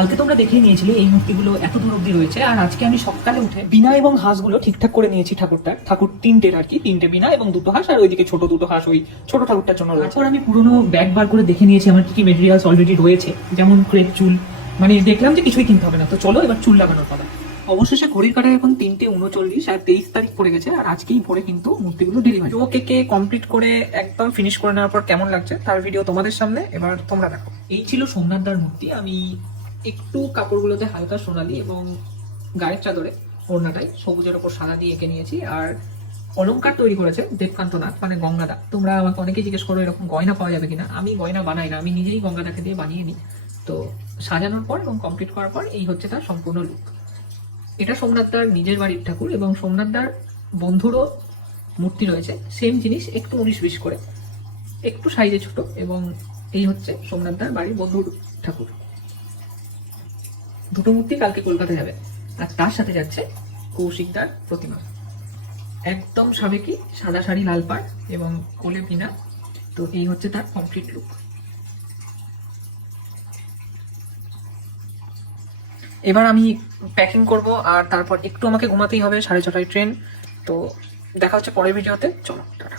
কালকে তোমরা দেখে নিয়েছিলে এই মূর্তিগুলো এত দূর অব্দি রয়েছে, আর আজকে আমি সকালে উঠে বিনা এবং হাঁসগুলো ঠিকঠাক করে নিয়েছি ঠাকুর তিনটের আর কি, তিনটে বিনা এবং দুটো হাঁস, আর ওইদিকে ছোট দুটো হাঁস ওই ছোট ঠাকুরটার জন্য রয়েছে। তারপর আমি পুরোনো ব্যাগ বার করে দেখে নিয়েছি আমার কি কি মেটেরিয়ালস অলরেডি রয়েছে, যেমন ক্রেপ চুল, মানে দেখলাম যে কিছুই কিনতে হবে না, তো চলো এবার চুল লাগানোর কথা। অবশেষে ঘড়ির কাটায় এখন 3:39 আর 23 তারিখ পড়ে গেছে, আর আজকেই ভোরে কিন্তু মূর্তিগুলো ডেলিভারি। ওকে কমপ্লিট করে একদম ফিনিশ করে নেওয়ার পর কেমন লাগছে তার ভিডিও তোমাদের সামনে, এবার তোমরা দেখো। এই ছিল সোমনাথদার মূর্তি। আমি একটু কাপড়গুলোতে হালকা সোনালি এবং গায়ের চাদরে ওড়নাটাই সবুজের ওপর সাদা দিয়ে এঁকে নিয়েছি। আর অলংকার তৈরি করেছে দেবকান্ত নাথ, মানে গঙ্গাদা। তোমরা আমাকে অনেকেই জিজ্ঞেস করো এরকম গয়না পাওয়া যাবে কিনা। আমি গয়না বানাই না, আমি নিজেই গঙ্গাদাকে দিয়ে বানিয়ে নিই। তো সাজানোর পর এবং কমপ্লিট করার পর এই হচ্ছে তার সম্পূর্ণ লুক। এটা সোমনাথদার নিজের বাড়ির ঠাকুর, এবং সোমনাথদার বন্ধুরও মূর্তি রয়েছে, সেম জিনিস, একটু 19-20 করে, একটু সাইজে ছোট। এবং এই হচ্ছে সোমনাথদার বাড়ির বন্ধুর ঠাকুর। দুটো মূর্তি কালকে কলকাতা যাবে, আর তার সাথে যাচ্ছে কৌশিকদার প্রতিমা। একদম সাবেকি সাদা শাড়ি, লাল পাড় এবং কোলে বিনা। তো এই হচ্ছে তার কমপ্লিট লুক। এবার আমি প্যাকিং করব, আর তারপর একটু আমাকে ঘুমাতেই হবে, 6:30টায় ট্রেন। তো দেখা হচ্ছে পরের ভিডিওতে, চলো টাটা।